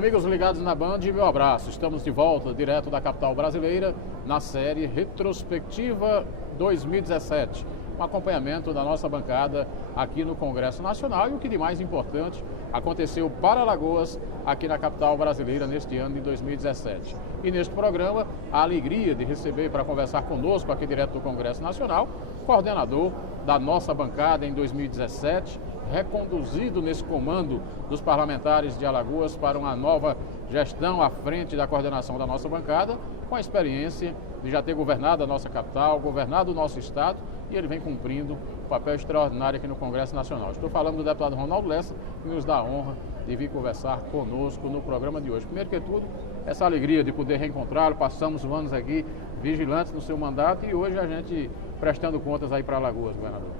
Amigos ligados na Band, meu abraço. Estamos de volta, direto da capital brasileira, na série Retrospectiva 2017. Um acompanhamento da nossa bancada aqui no Congresso Nacional e o que de mais importante aconteceu para Alagoas, aqui na capital brasileira, neste ano de 2017. E neste programa, a alegria de receber para conversar conosco aqui direto do Congresso Nacional, coordenador da nossa bancada em 2017, reconduzido nesse comando dos parlamentares de Alagoas para uma nova gestão à frente da coordenação da nossa bancada, com a experiência de já ter governado a nossa capital, governado o nosso estado, e ele vem cumprindo um papel extraordinário aqui no Congresso Nacional. Estou falando do deputado Ronaldo Lessa, que nos dá a honra de vir conversar conosco no programa de hoje. Primeiro que tudo, essa alegria de poder reencontrá-lo, passamos anos aqui vigilantes no seu mandato e hoje a gente prestando contas aí para Alagoas, governador.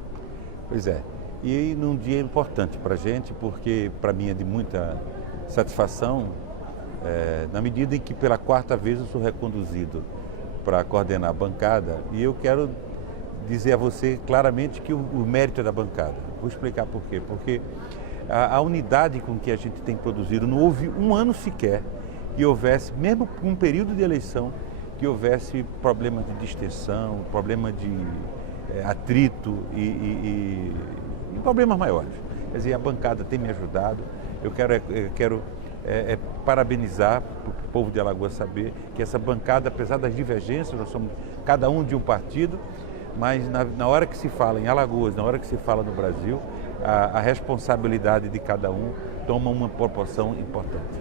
Pois é. E num dia importante para a gente, porque para mim é de muita satisfação, na medida em que pela quarta vez eu sou reconduzido para coordenar a bancada, e eu quero dizer a você claramente que o mérito é da bancada. Vou explicar por quê. Porque a unidade com que a gente tem produzido, não houve um ano sequer que houvesse, mesmo um período de eleição, que houvesse problema de distensão, problema de atrito e problemas maiores. Quer dizer, a bancada tem me ajudado. Eu quero parabenizar para o povo de Alagoas saber que essa bancada, apesar das divergências, nós somos cada um de um partido, mas na hora que se fala em Alagoas, na hora que se fala no Brasil, a responsabilidade de cada um toma uma proporção importante.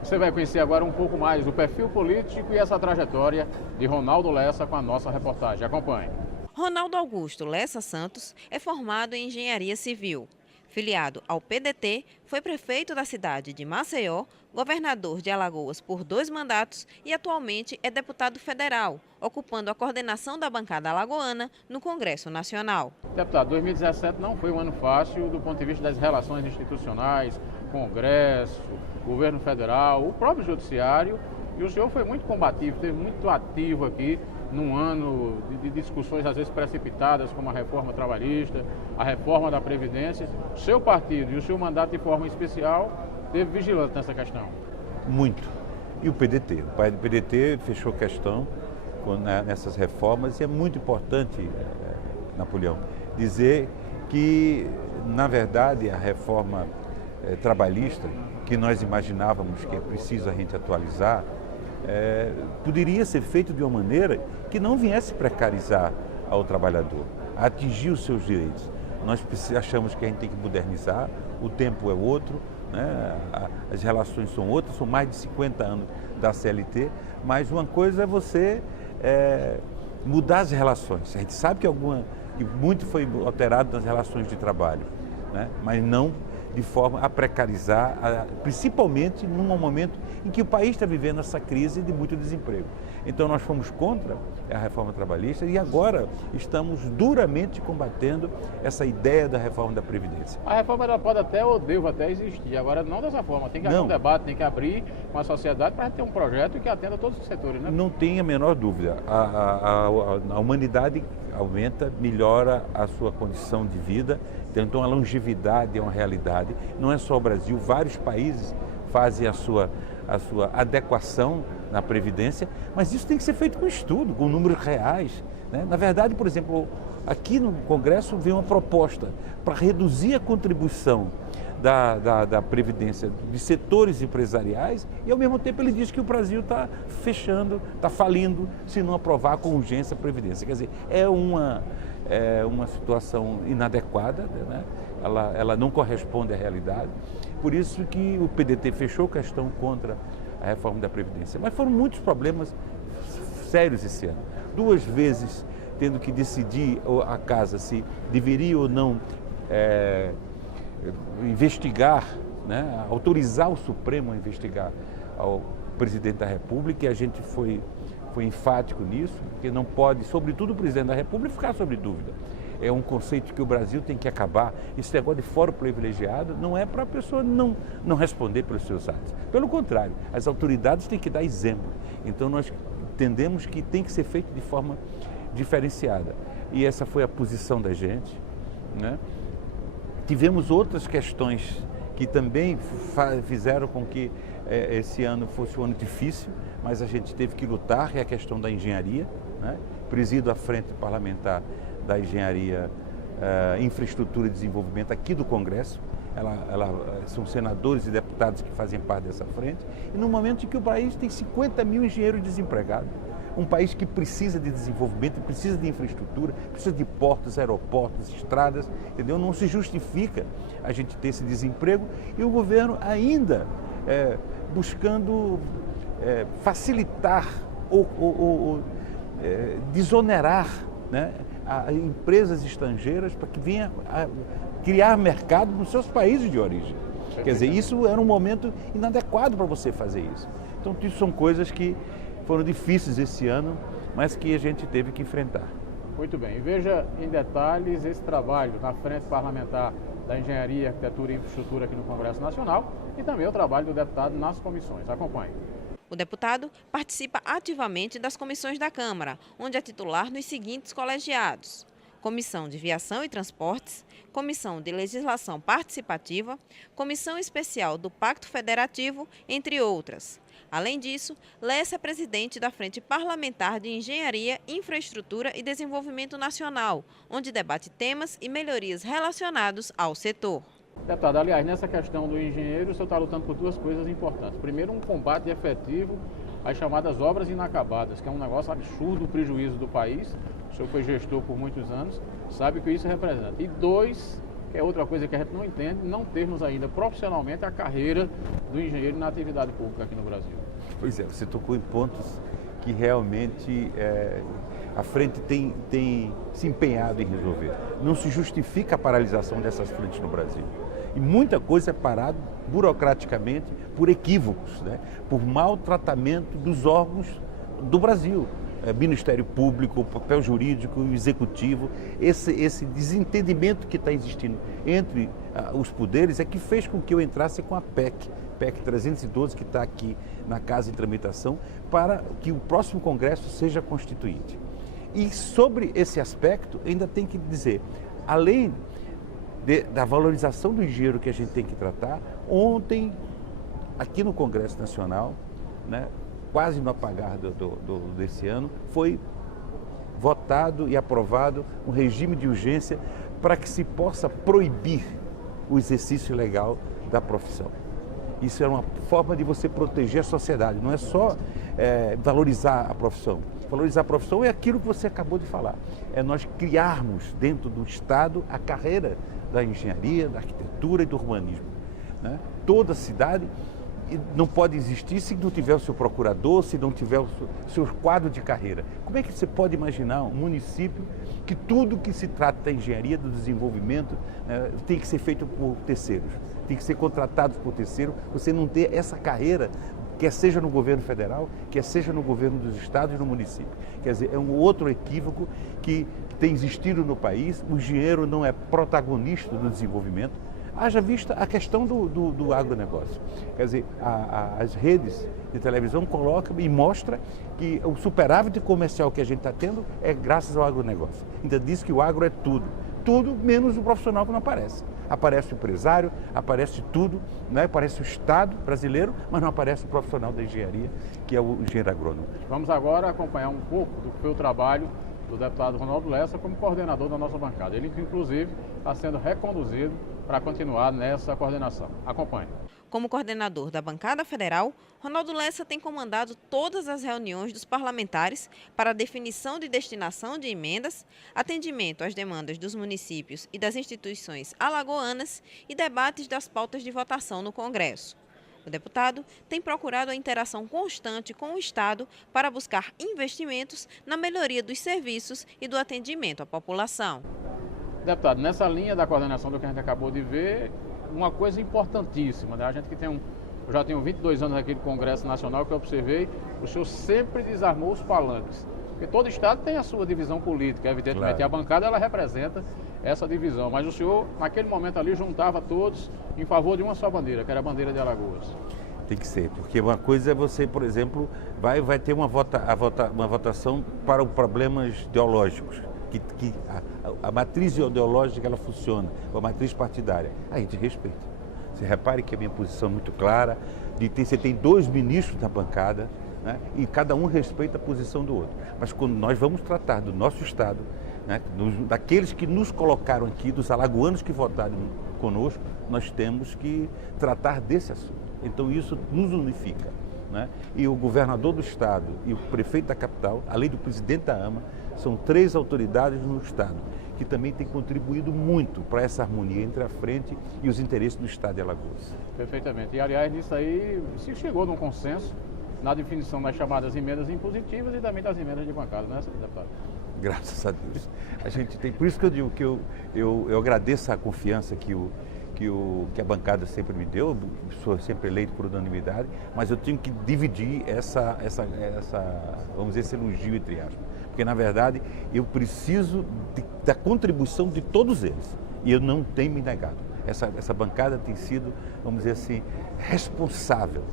Você vai conhecer agora um pouco mais o perfil político e essa trajetória de Ronaldo Lessa com a nossa reportagem. Acompanhe. Ronaldo Augusto Lessa Santos é formado em Engenharia Civil. Filiado ao PDT, foi prefeito da cidade de Maceió, governador de Alagoas por 2 mandatos e atualmente é deputado federal, ocupando a coordenação da bancada alagoana no Congresso Nacional. Deputado, 2017 não foi um ano fácil do ponto de vista das relações institucionais, Congresso, governo federal, o próprio judiciário, e o senhor foi muito combativo, esteve muito ativo aqui num ano de discussões às vezes precipitadas, como a reforma trabalhista, a reforma da Previdência. O seu partido e o seu mandato de forma especial teve vigilante nessa questão. Muito. E o PDT. O PDT fechou questão nessas reformas e é muito importante, Napoleão, dizer que, na verdade, a reforma trabalhista, que nós imaginávamos que é preciso a gente atualizar, poderia ser feito de uma maneira que não viesse precarizar ao trabalhador, atingir os seus direitos. Nós achamos que a gente tem que modernizar, o tempo é outro, né? As relações são outras, são mais de 50 anos da CLT, mas uma coisa é você mudar as relações. A gente sabe que muito foi alterado nas relações de trabalho, né? Mas não de forma a precarizar, principalmente num momento em que o país está vivendo essa crise de muito desemprego. Então nós fomos contra a reforma trabalhista e agora estamos duramente combatendo essa ideia da reforma da Previdência. A reforma ela pode até ou deve até existir, agora não dessa forma, tem que haver um debate, tem que abrir com a sociedade para ter um projeto que atenda todos os setores, né? Não tenha a menor dúvida, a humanidade aumenta, melhora a sua condição de vida, então a longevidade é uma realidade, não é só o Brasil, vários países fazem a sua adequação na Previdência, mas isso tem que ser feito com estudo, com números reais, né? Na verdade, por exemplo, aqui no Congresso veio uma proposta para reduzir a contribuição da Previdência de setores empresariais e, ao mesmo tempo, ele diz que o Brasil está fechando, está falindo, se não aprovar com urgência a Previdência. Quer dizer, é uma situação inadequada, né? Ela não corresponde à realidade. Por isso que o PDT fechou questão contra a reforma da Previdência. Mas foram muitos problemas sérios esse ano. 2 vezes tendo que decidir a casa se deveria ou não investigar, né? Autorizar o Supremo a investigar ao presidente da República, e a gente foi enfático nisso, porque não pode, sobretudo o presidente da República, ficar sobre dúvida. É um conceito que o Brasil tem que acabar. Esse negócio de fórum privilegiado não é para a pessoa não responder pelos seus atos. Pelo contrário, as autoridades têm que dar exemplo. Então nós entendemos que tem que ser feito de forma diferenciada. E essa foi a posição da gente, né? Tivemos outras questões que também fizeram com que esse ano fosse um ano difícil, mas a gente teve que lutar, é a questão da engenharia, né? Presido a frente parlamentar da engenharia, infraestrutura e desenvolvimento aqui do Congresso. São senadores e deputados que fazem parte dessa frente, e no momento em que o país tem 50 mil engenheiros desempregados, um país que precisa de desenvolvimento, precisa de infraestrutura, precisa de portos, aeroportos, estradas, entendeu? Não se justifica a gente ter esse desemprego e o governo ainda buscando facilitar ou desonerar, né, a empresas estrangeiras para que venham criar mercado nos seus países de origem. Quer dizer, isso era um momento inadequado para você fazer isso. Então, isso são coisas que foram difíceis esse ano, mas que a gente teve que enfrentar. Muito bem. E veja em detalhes esse trabalho na frente parlamentar da Engenharia, Arquitetura e Infraestrutura aqui no Congresso Nacional e também o trabalho do deputado nas comissões. Acompanhe. O deputado participa ativamente das comissões da Câmara, onde é titular nos seguintes colegiados: Comissão de Viação e Transportes, Comissão de Legislação Participativa, Comissão Especial do Pacto Federativo, entre outras. Além disso, Lessa é presidente da Frente Parlamentar de Engenharia, Infraestrutura e Desenvolvimento Nacional, onde debate temas e melhorias relacionados ao setor. Deputado, aliás, nessa questão do engenheiro, o senhor está lutando por duas coisas importantes. Primeiro, um combate efetivo às chamadas obras inacabadas, que é um negócio absurdo, o prejuízo do país. O senhor foi gestor por muitos anos, sabe o que isso representa. E dois, que é outra coisa que a gente não entende, não termos ainda profissionalmente a carreira do engenheiro na atividade pública aqui no Brasil. Pois é, você tocou em pontos que realmente a frente tem se empenhado em resolver. Não se justifica a paralisação dessas frentes no Brasil. E muita coisa é parada burocraticamente por equívocos, né? Por maltratamento dos órgãos do Brasil. Ministério Público, o papel jurídico, o executivo, esse desentendimento que está existindo entre os poderes é que fez com que eu entrasse com a PEC 312, que está aqui na casa em tramitação, para que o próximo Congresso seja constituinte. E sobre esse aspecto, ainda tem que dizer, além da valorização do engenheiro que a gente tem que tratar, ontem, aqui no Congresso Nacional, né, quase no apagar desse ano, foi votado e aprovado um regime de urgência para que se possa proibir o exercício legal da profissão. Isso é uma forma de você proteger a sociedade, não é só valorizar a profissão. Valorizar a profissão é aquilo que você acabou de falar, é nós criarmos dentro do Estado a carreira da engenharia, da arquitetura e do urbanismo, né? Toda cidade não pode existir se não tiver o seu procurador, se não tiver o seu quadro de carreira. Como é que você pode imaginar um município que tudo que se trata da engenharia, do desenvolvimento, tem que ser feito por terceiros, tem que ser contratado por terceiro, você não ter essa carreira, quer seja no governo federal, quer seja no governo dos estados e no município. Quer dizer, é um outro equívoco que tem existido no país, o engenheiro não é protagonista do desenvolvimento. Haja vista a questão do agronegócio. Quer dizer, as redes de televisão colocam e mostram que o superávit comercial que a gente está tendo é graças ao agronegócio. Então diz que o agro é tudo. Tudo menos o profissional que não aparece. Aparece o empresário, aparece tudo, né? Aparece o Estado brasileiro, mas não aparece o profissional da engenharia, que é o engenheiro agrônomo. Vamos agora acompanhar um pouco do que foi o trabalho do deputado Ronaldo Lessa como coordenador da nossa bancada. Ele, inclusive, está sendo reconduzido para continuar nessa coordenação. Acompanhe. Como coordenador da bancada federal, Ronaldo Lessa tem comandado todas as reuniões dos parlamentares para a definição de destinação de emendas, atendimento às demandas dos municípios e das instituições alagoanas e debates das pautas de votação no Congresso. O deputado tem procurado a interação constante com o Estado para buscar investimentos na melhoria dos serviços e do atendimento à população. Deputado, nessa linha da coordenação do que a gente acabou de ver, uma coisa importantíssima, né? A gente que eu já tenho 22 anos aqui no Congresso Nacional, que eu observei, o senhor sempre desarmou os palanques. Porque todo Estado tem a sua divisão política, evidentemente, claro. E a bancada ela representa essa divisão, mas o senhor, naquele momento ali, juntava todos em favor de uma só bandeira, que era a bandeira de Alagoas. Tem que ser, porque uma coisa é você, por exemplo, vai ter uma votação para problemas ideológicos, que a matriz ideológica ela funciona, a matriz partidária, a gente respeita. Você repare que a minha posição é muito clara, você tem 2 ministros na bancada, né, e cada um respeita a posição do outro. Mas quando nós vamos tratar do nosso Estado, né, daqueles que nos colocaram aqui, dos alagoanos que votaram conosco, nós temos que tratar desse assunto. Então isso nos unifica, né? E o governador do Estado e o prefeito da capital, além do presidente da AMA, são 3 autoridades no Estado que também têm contribuído muito para essa harmonia entre a frente e os interesses do Estado de Alagoas. Perfeitamente. E, aliás, nisso aí se chegou num consenso na definição das chamadas emendas impositivas e também das emendas de bancada, né, deputado? Graças a Deus. A gente tem, por isso que eu digo que eu agradeço a confiança que a bancada sempre me deu, sou sempre eleito por unanimidade, mas eu tenho que dividir vamos dizer, esse elogio entre aspas. Porque, na verdade, eu preciso da contribuição de todos eles. E eu não tenho me negado. Essa bancada tem sido, vamos dizer assim, responsável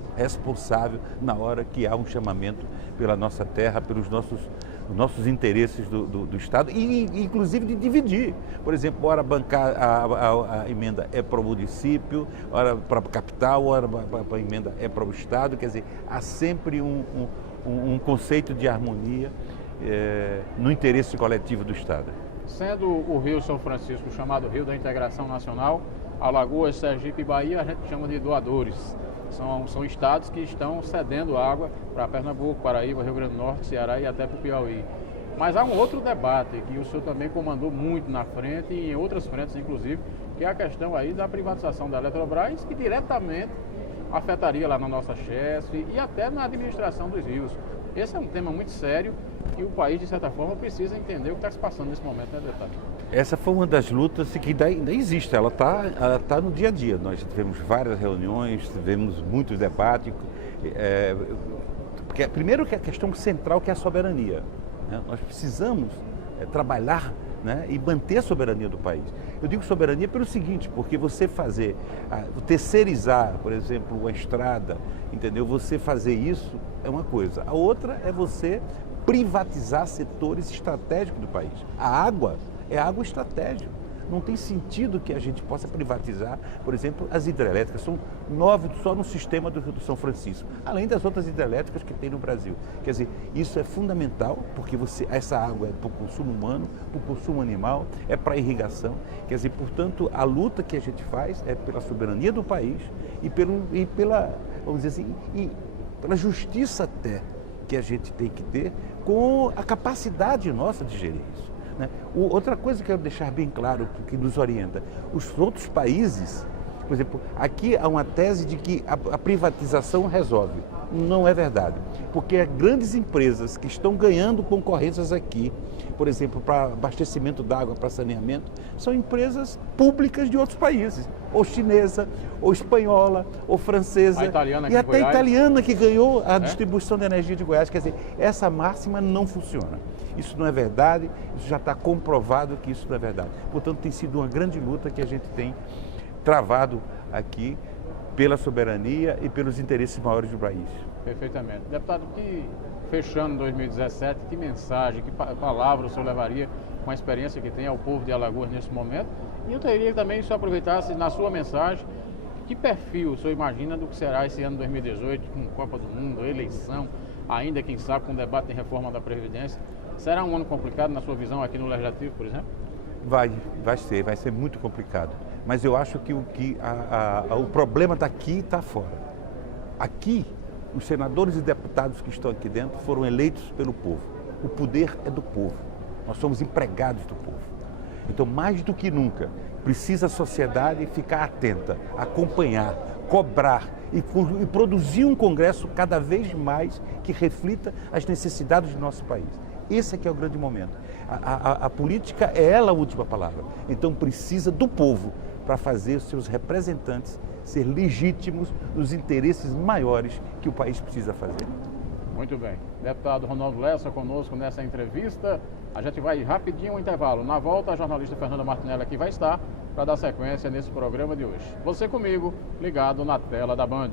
na hora que há um chamamento pela nossa terra, pelos nossos interesses do Estado e, inclusive, de dividir. Por exemplo, ora bancar a emenda é para o município, ora para a capital, ora para a emenda é para o Estado. Quer dizer, há sempre um conceito de harmonia no interesse coletivo do Estado. Sendo o Rio São Francisco chamado Rio da Integração Nacional, Alagoas, Sergipe e Bahia a gente chama de doadores. São estados que estão cedendo água para Pernambuco, Paraíba, Rio Grande do Norte, Ceará e até para o Piauí. Mas há um outro debate que o senhor também comandou muito na frente e em outras frentes, inclusive, que é a questão aí da privatização da Eletrobras, que diretamente afetaria lá na nossa CHESF e até na administração dos rios. Esse é um tema muito sério e o país, de certa forma, precisa entender o que está se passando nesse momento, né, deputado? Essa foi uma das lutas que ainda existe, ela tá no dia a dia. Nós tivemos várias reuniões, tivemos muitos debates. Porque, primeiro, que a questão central que é a soberania, né? Nós precisamos trabalhar, né, e manter a soberania do país. Eu digo soberania pelo seguinte, porque você terceirizar, por exemplo, uma estrada, entendeu? Você fazer isso é uma coisa. A outra é você privatizar setores estratégicos do país. A água é água estratégica. Não tem sentido que a gente possa privatizar, por exemplo, as hidrelétricas. São 9 só no sistema do Rio do São Francisco, além das outras hidrelétricas que tem no Brasil. Quer dizer, isso é fundamental, porque essa água é para o consumo humano, para o consumo animal, é para a irrigação. Quer dizer, portanto, a luta que a gente faz é pela soberania do país e pela, vamos dizer assim, pela justiça até que a gente tem que ter com a capacidade nossa de gerir isso, né? Outra coisa que eu quero deixar bem claro, que nos orienta, os outros países, por exemplo, aqui há uma tese de que a privatização resolve. Não é verdade, porque grandes empresas que estão ganhando concorrências aqui, por exemplo, para abastecimento d'água, para saneamento, são empresas públicas de outros países, ou chinesa, ou espanhola, ou francesa, e até italiana que ganhou a distribuição de energia de Goiás. Quer dizer, essa máxima não funciona. Isso não é verdade, isso já está comprovado que isso não é verdade. Portanto, tem sido uma grande luta que a gente tem travado aqui pela soberania e pelos interesses maiores do país. Perfeitamente. Deputado, fechando 2017, que mensagem, que palavra o senhor levaria com a experiência que tem ao povo de Alagoas nesse momento? E eu teria também, se eu aproveitasse na sua mensagem, que perfil o senhor imagina do que será esse ano 2018, com Copa do Mundo, eleição, ainda quem sabe com debate em reforma da Previdência? Será um ano complicado na sua visão aqui no Legislativo, por exemplo? Vai ser muito complicado. Mas eu acho que o problema daqui está fora. Aqui, os senadores e deputados que estão aqui dentro foram eleitos pelo povo. O poder é do povo. Nós somos empregados do povo. Então, mais do que nunca, precisa a sociedade ficar atenta, acompanhar, cobrar e produzir um Congresso cada vez mais que reflita as necessidades do nosso país. Esse é que é o grande momento. A política é ela a última palavra. Então, precisa do povo para fazer os seus representantes ser legítimos nos interesses maiores que o país precisa fazer. Muito bem. Deputado Ronaldo Lessa conosco nessa entrevista. A gente vai rapidinho ao intervalo. Na volta, a jornalista Fernanda Martinelli aqui vai estar para dar sequência nesse programa de hoje. Você comigo, ligado na tela da Band.